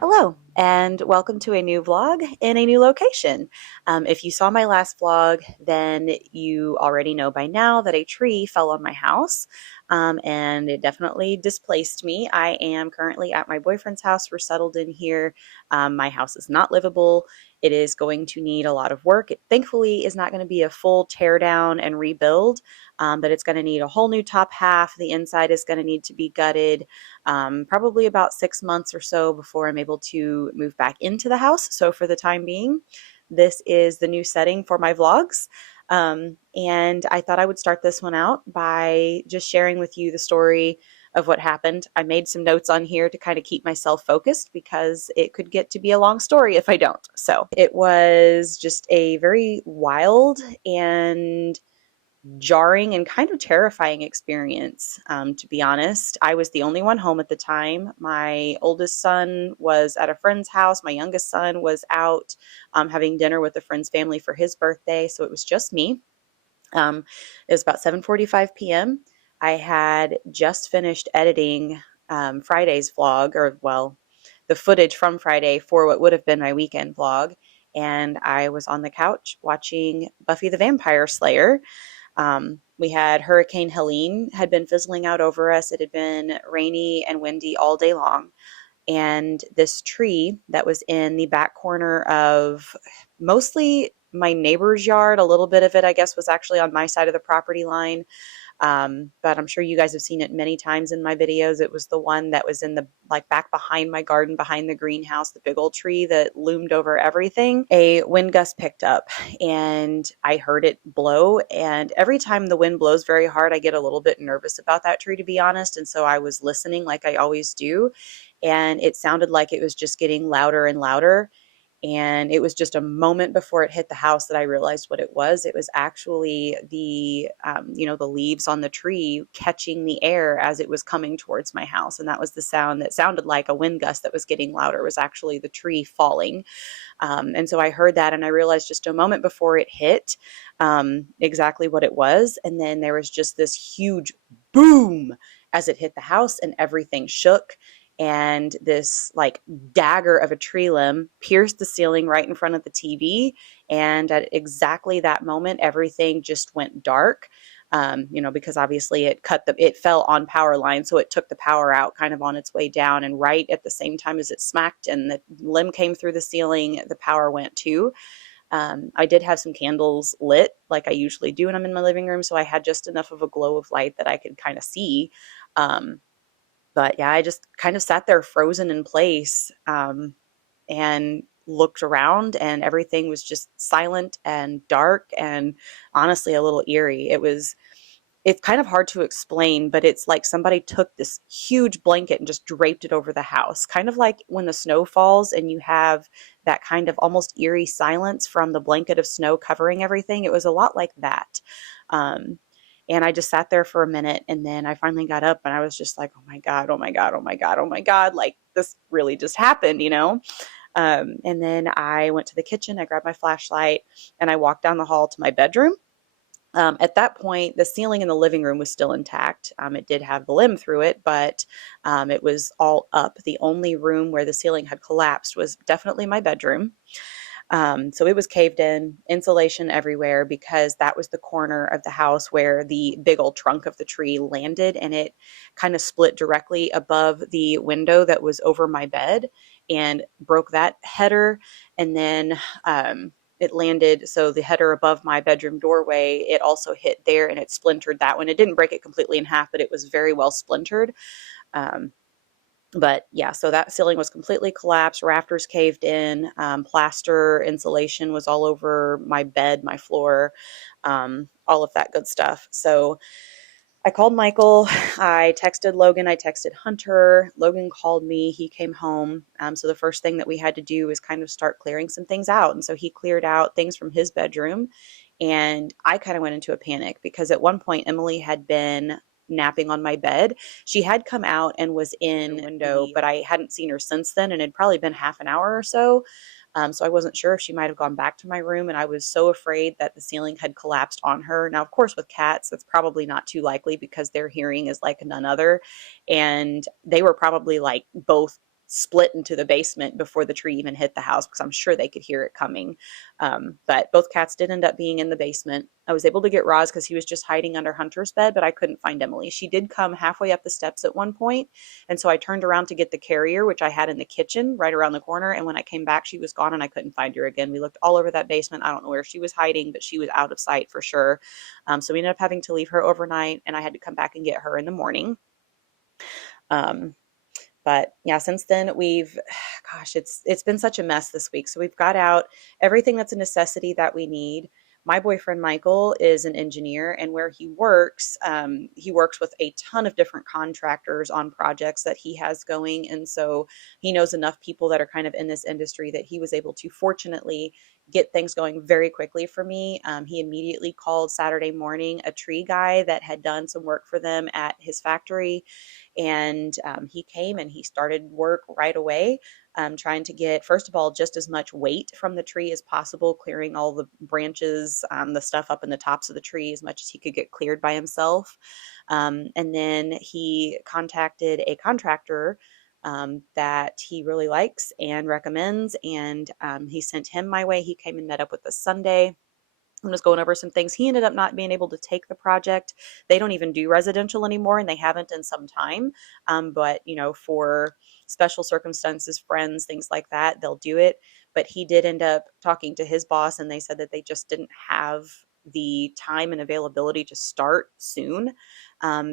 Hello, and welcome to a new vlog in a new location. If you saw my last vlog, then you already know by now that a tree fell on my house, and it definitely displaced me. I am currently at my boyfriend's house. We're settled in here. My house is not livable. It is going to need a lot of work. It thankfully is not going to be a full tear down and rebuild, but it's going to need a whole new top half. The inside is going to need to be gutted. Probably about 6 months or so before I'm able to move back into the house. So for the time being, this is the new setting for my vlogs. And I thought I would start this one out by just sharing with you the story of what happened. I made some notes on here to kind of keep myself focused because it could get to be a long story if I don't. So it was just a very wild and jarring and kind of terrifying experience, to be honest. I was the only one home at the time. My oldest son was at a friend's house. My youngest son was out having dinner with a friend's family for his birthday, so it was just me. It was about 7:45 p.m. I had just finished editing Friday's vlog, or well, the footage from Friday for what would have been my weekend vlog, and I was on the couch watching Buffy the Vampire Slayer. We had Hurricane Helene had been fizzling out over us. It had been rainy and windy all day long. And this tree that was in the back corner of mostly my neighbor's yard, a little bit of it, I guess, was actually on my side of the property line. But I'm sure you guys have seen it many times in my videos. It was the one that was in the back behind my garden, behind the greenhouse, the big old tree that loomed over everything. A wind gust picked up and I heard it blow. And every time the wind blows very hard, I get a little bit nervous about that tree, to be honest. And so I was listening like I always do. And it sounded like it was just getting louder and louder. And it was just a moment before it hit the house that I realized what it was. It was actually the leaves on the tree catching the air as it was coming towards my house. And that was the sound that sounded like a wind gust that was getting louder. It was actually the tree falling. And so I heard that and I realized just a moment before it hit exactly what it was. And then there was just this huge boom as it hit the house and everything shook. And this dagger of a tree limb pierced the ceiling right in front of the TV. And at exactly that moment, everything just went dark. Because obviously it fell on power line. So it took the power out kind of on its way down. And right at the same time as it smacked and the limb came through the ceiling, the power went too. I did have some candles lit like I usually do when I'm in my living room. So I had just enough of a glow of light that I could kind of see. Um, but yeah, I just kind of sat there frozen in place, and looked around, and everything was just silent and dark and honestly a little eerie. It's kind of hard to explain, but it's like somebody took this huge blanket and just draped it over the house. Kind of like when the snow falls and you have that kind of almost eerie silence from the blanket of snow covering everything. It was a lot like that. Um, and I just sat there for a minute, and then I finally got up and I was just like, oh my God, oh my God, oh my God, oh my God. Like this really just happened, you know? And then I went to the kitchen, I grabbed my flashlight, and I walked down the hall to my bedroom. At that point, the ceiling in the living room was still intact. It did have the limb through it, but it was all up. The only room where the ceiling had collapsed was definitely my bedroom. So it was caved in, insulation everywhere, because that was the corner of the house where the big old trunk of the tree landed, and it kind of split directly above the window that was over my bed and broke that header. And then it landed, so the header above my bedroom doorway, it also hit there and it splintered that one. It didn't break it completely in half, but it was very well splintered. Um, but yeah, so that ceiling was completely collapsed, rafters caved in, plaster insulation was all over my bed, my floor, all of that good stuff. So I called Michael, I texted Logan, I texted Hunter. Logan called me, he came home. So the first thing that we had to do was kind of start clearing some things out. And so he cleared out things from his bedroom. And I kind of went into a panic because at one point Emily had been napping on my bed. She had come out and was in the window, but I hadn't seen her since then, and it had probably been half an hour or so. So I wasn't sure if she might have gone back to my room, and I was so afraid that the ceiling had collapsed on her. Now, of course, with cats, that's probably not too likely because their hearing is like none other. And they were probably like both split into the basement before the tree even hit the house because I'm sure they could hear it coming. But both cats did end up being in the basement. I was able to get Roz because he was just hiding under Hunter's bed, but I couldn't find Emily. She did come halfway up the steps at one point, and so I turned around to get the carrier, which I had in the kitchen right around the corner. And when I came back, she was gone and I couldn't find her again. We looked all over that basement. I don't know where she was hiding, but she was out of sight for sure. So we ended up having to leave her overnight, and I had to come back and get her in the morning. Um, but yeah, since then gosh, it's been such a mess this week. So we've got out everything that's a necessity that we need. My boyfriend Michael is an engineer, and where he works with a ton of different contractors on projects that he has going, and so he knows enough people that are kind of in this industry that he was able to fortunately get things going very quickly for me. He immediately called Saturday morning a tree guy that had done some work for them at his factory, and he came and he started work right away, trying to get, first of all, just as much weight from the tree as possible, clearing all the branches, the stuff up in the tops of the tree, as much as he could get cleared by himself. And then he contacted a contractor that he really likes and recommends, and he sent him my way. He came and met up with us Sunday and was going over some things. He ended up not being able to take the project. They don't even do residential anymore, and they haven't in some time. But for special circumstances, friends, things like that, they'll do it. But he did end up talking to his boss, and they said that they just didn't have the time and availability to start soon.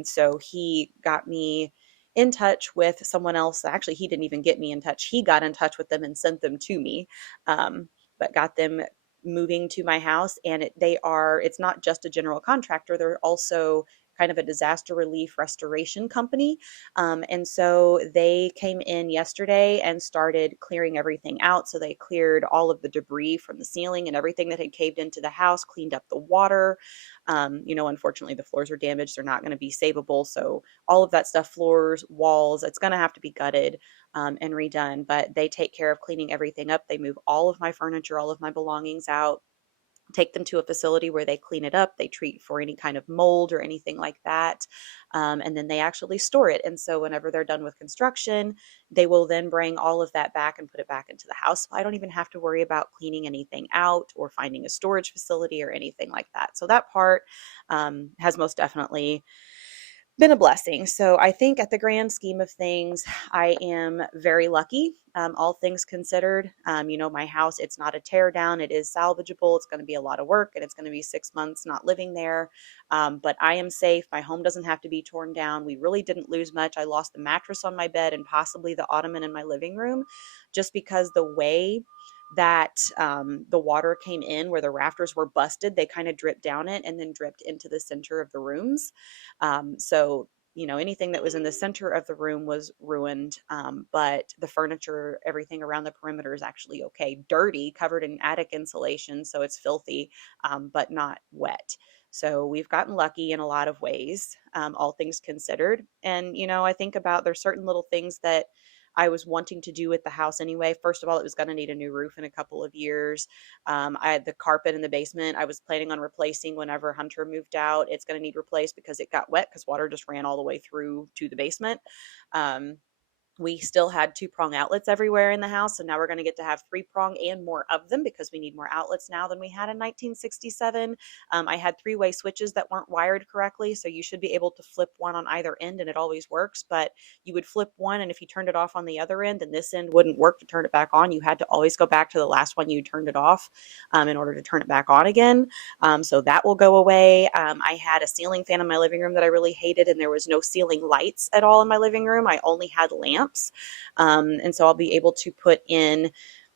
So he got me in touch with someone else. Actually, he didn't even get me in touch. He got in touch with them and sent them to me. But got them moving to my house, and it's not just a general contractor, they're also kind of a disaster relief restoration company. And so they came in yesterday and started clearing everything out. So they cleared all of the debris from the ceiling and everything that had caved into the house, cleaned up the water. Unfortunately the floors are damaged, they're not going to be savable, so all of that stuff, floors, walls, it's going to have to be gutted and redone. But they take care of cleaning everything up. They move all of my furniture, all of my belongings out, take them to a facility where they clean it up. They treat for any kind of mold or anything like that. And then they actually store it. And so whenever they're done with construction, they will then bring all of that back and put it back into the house. So I don't even have to worry about cleaning anything out or finding a storage facility or anything like that. So that part has most definitely been a blessing. So I think at the grand scheme of things, I am very lucky, all things considered. My house, it's not a tear down. It is salvageable. It's going to be a lot of work and it's going to be 6 months not living there. But I am safe. My home doesn't have to be torn down. We really didn't lose much. I lost the mattress on my bed and possibly the ottoman in my living room just because the way that the water came in where the rafters were busted, they kind of dripped down it and then dripped into the center of the rooms. So anything that was in the center of the room was ruined, but the furniture, everything around the perimeter is actually okay. Dirty, covered in attic insulation, so it's filthy, but not wet. So we've gotten lucky in a lot of ways, all things considered. And, I think about there's certain little things that I was wanting to do with the house anyway. First of all, it was going to need a new roof in a couple of years. I had the carpet in the basement. I was planning on replacing whenever Hunter moved out. It's going to need replaced because it got wet because water just ran all the way through to the basement. Um, we still had two prong outlets everywhere in the house. So now we're going to get to have three prong and more of them because we need more outlets now than we had in 1967. I had three-way switches that weren't wired correctly. So you should be able to flip one on either end and it always works. But you would flip one, and if you turned it off on the other end and this end wouldn't work to turn it back on, you had to always go back to the last one you turned it off in order to turn it back on again. So that will go away. I had a ceiling fan in my living room that I really hated, and there was no ceiling lights at all in my living room. I only had lamps. And so I'll be able to put in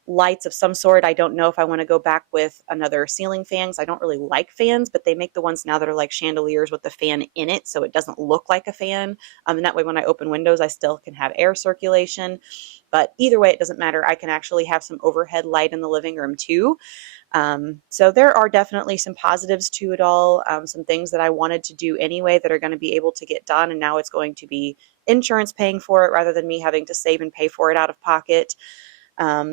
lights of some sort. I don't know if I want to go back with another ceiling fan. I don't really like fans, but they make the ones now that are like chandeliers with the fan in it, so it doesn't look like a fan. And that way, when I open windows, I still can have air circulation. But either way, it doesn't matter. I can actually have some overhead light in the living room too. So there are definitely some positives to it all, some things that I wanted to do anyway that are going to be able to get done, and now it's going to be insurance paying for it rather than me having to save and pay for it out of pocket.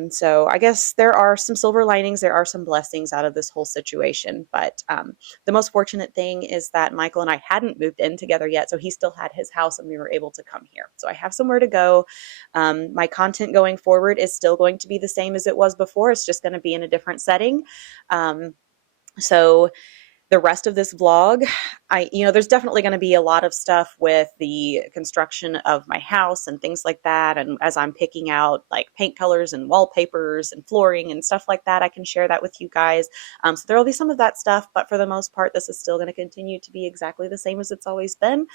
So I guess there are some silver linings. There are some blessings out of this whole situation. But the most fortunate thing is that Michael and I hadn't moved in together yet. So he still had his house and we were able to come here. So I have somewhere to go. My content going forward is still going to be the same as it was before. It's just going to be in a different setting. So the rest of this vlog, there's definitely going to be a lot of stuff with the construction of my house and things like that. And as I'm picking out like paint colors and wallpapers and flooring and stuff like that, I can share that with you guys. So there will be some of that stuff, but for the most part, this is still going to continue to be exactly the same as it's always been.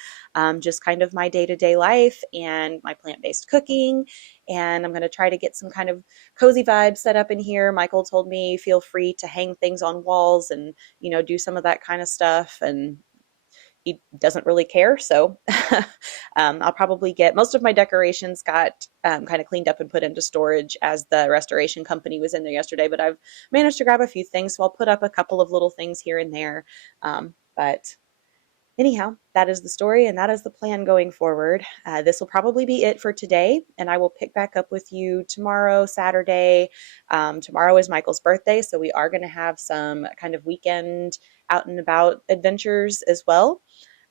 Just kind of my day-to-day life and my plant-based cooking. And I'm going to try to get some kind of cozy vibe set up in here. Michael told me feel free to hang things on walls and do some of that kind of stuff. And he doesn't really care. So I'll probably get most of my decorations got kind of cleaned up and put into storage as the restoration company was in there yesterday. But I've managed to grab a few things. So I'll put up a couple of little things here and there. But anyhow, that is the story and that is the plan going forward. This will probably be it for today, and I will pick back up with you tomorrow, Saturday. Tomorrow is Michael's birthday, so we are going to have some kind of weekend out and about adventures as well.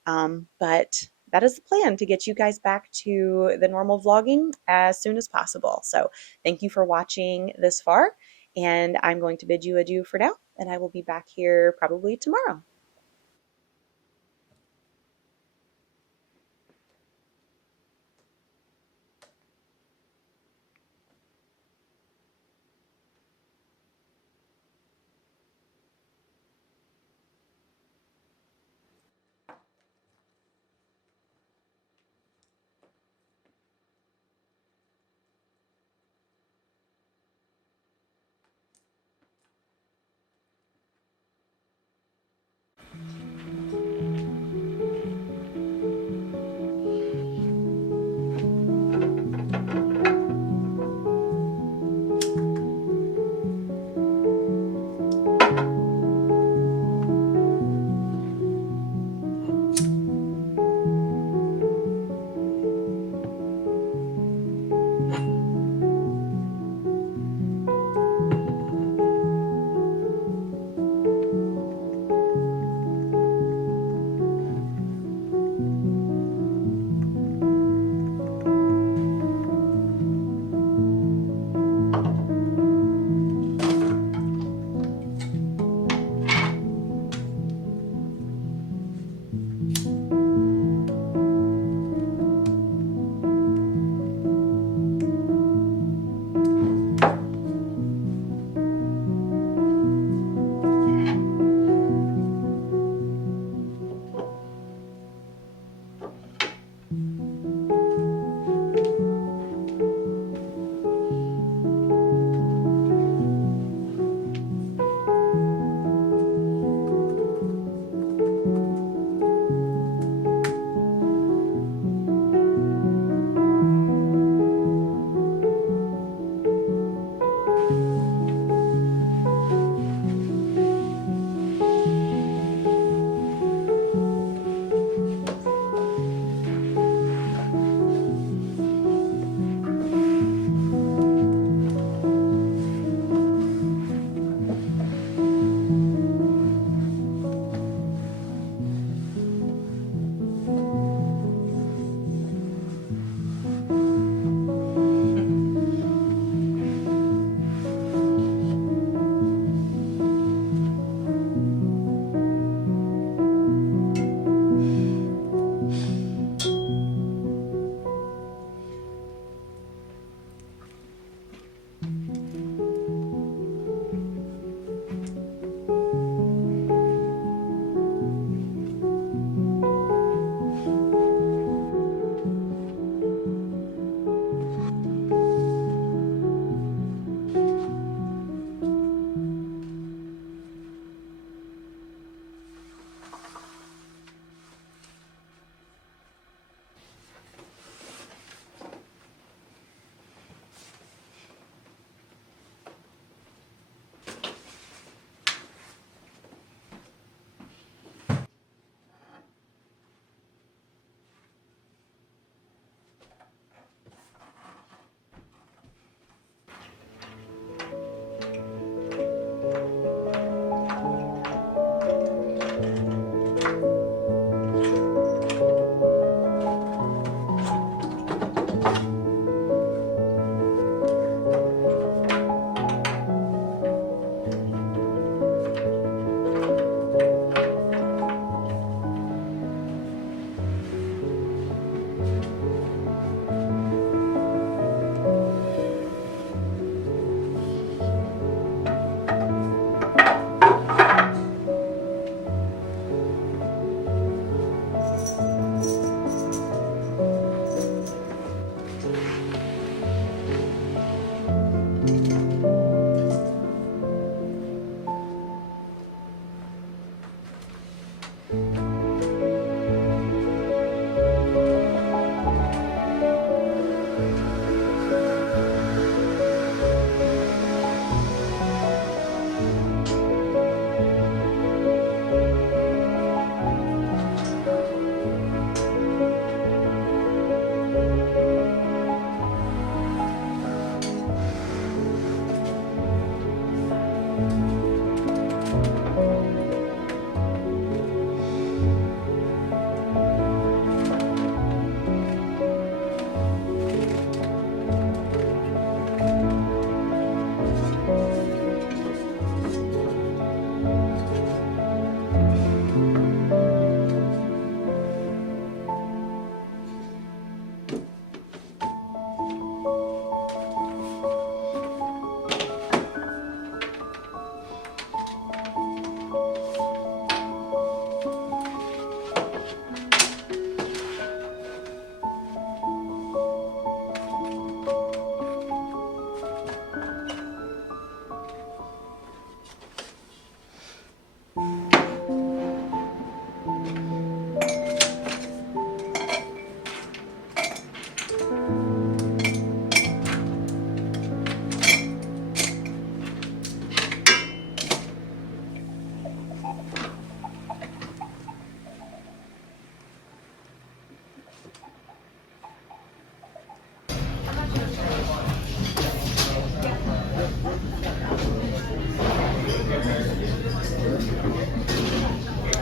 But that is the plan, to get you guys back to the normal vlogging as soon as possible. So thank you for watching this far, and I'm going to bid you adieu for now, and I will be back here probably tomorrow.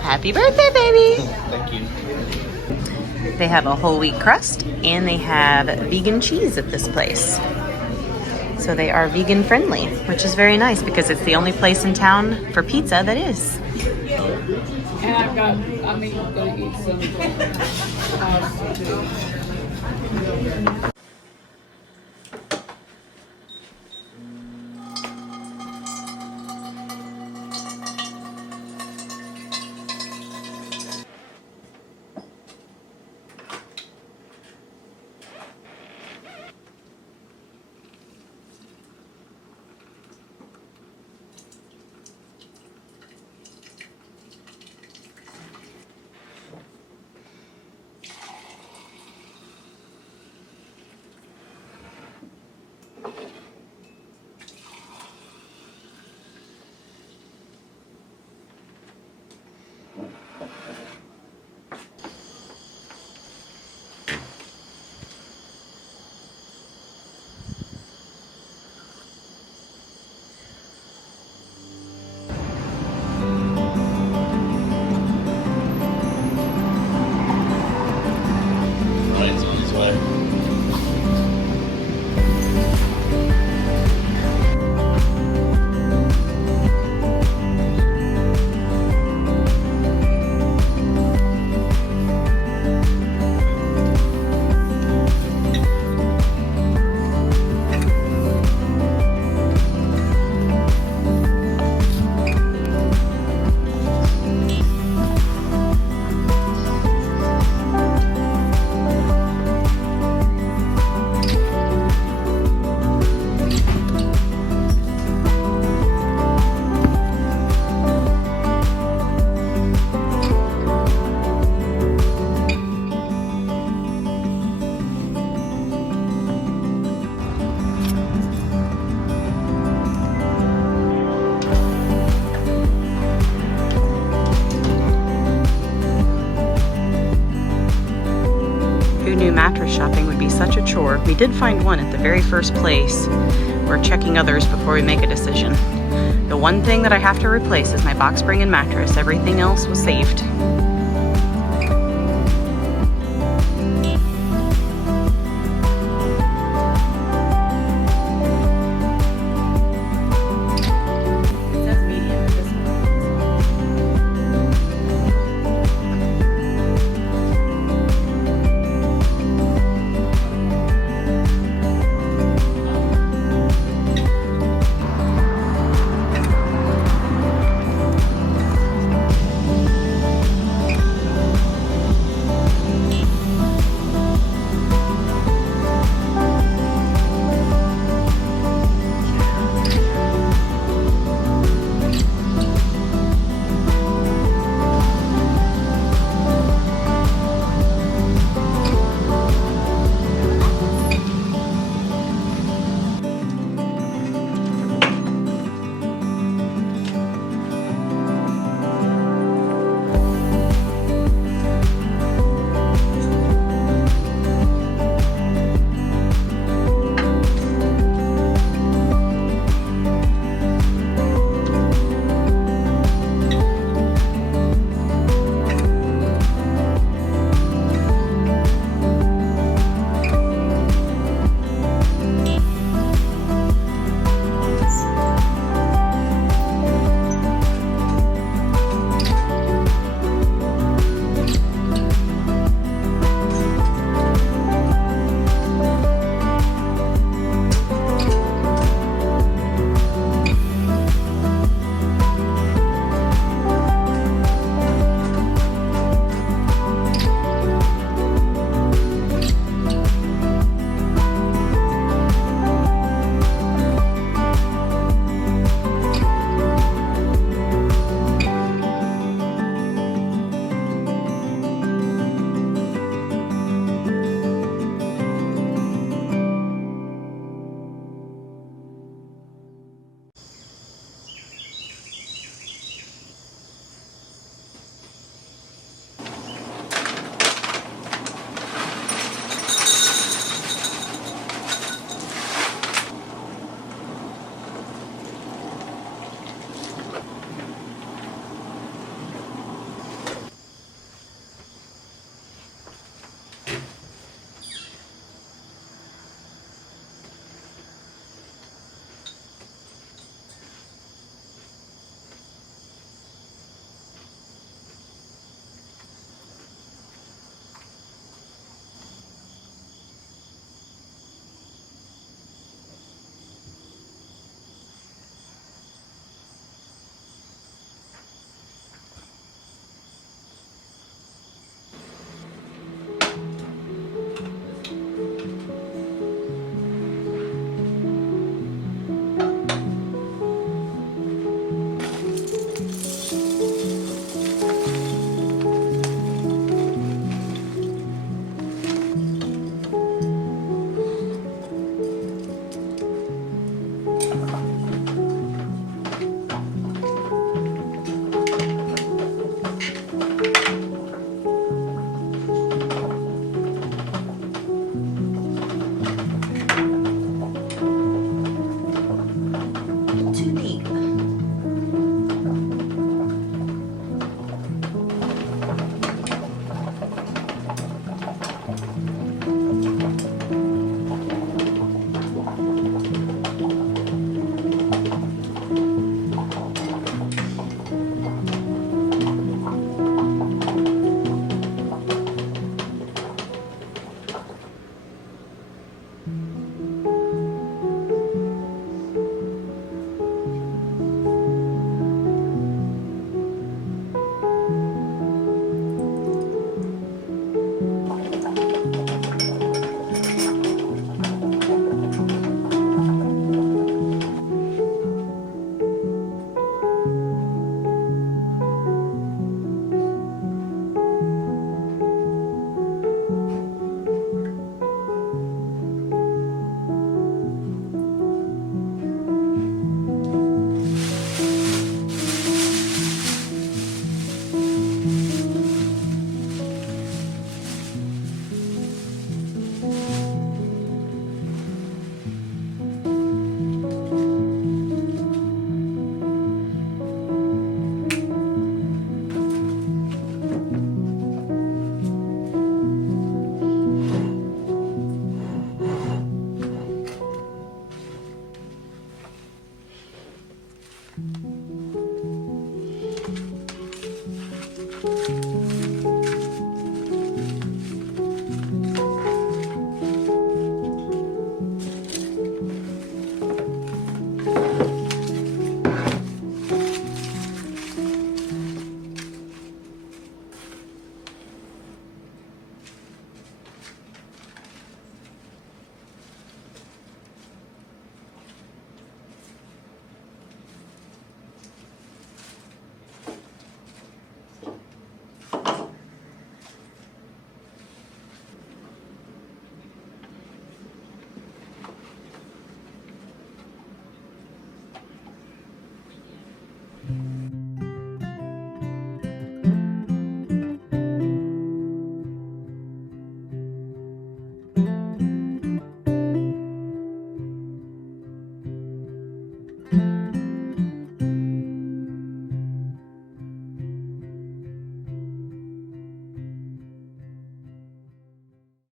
Happy birthday, baby! Thank you. They have a whole wheat crust and they have vegan cheese at this place. So they are vegan friendly, which is very nice because it's the only place in town for pizza that is. And I'm even going to eat some pasta too. It's on his way. Who knew mattress shopping would be such a chore? We did find one at the very first place. We're checking others before we make a decision. The one thing that I have to replace is my box spring and mattress. Everything else was saved.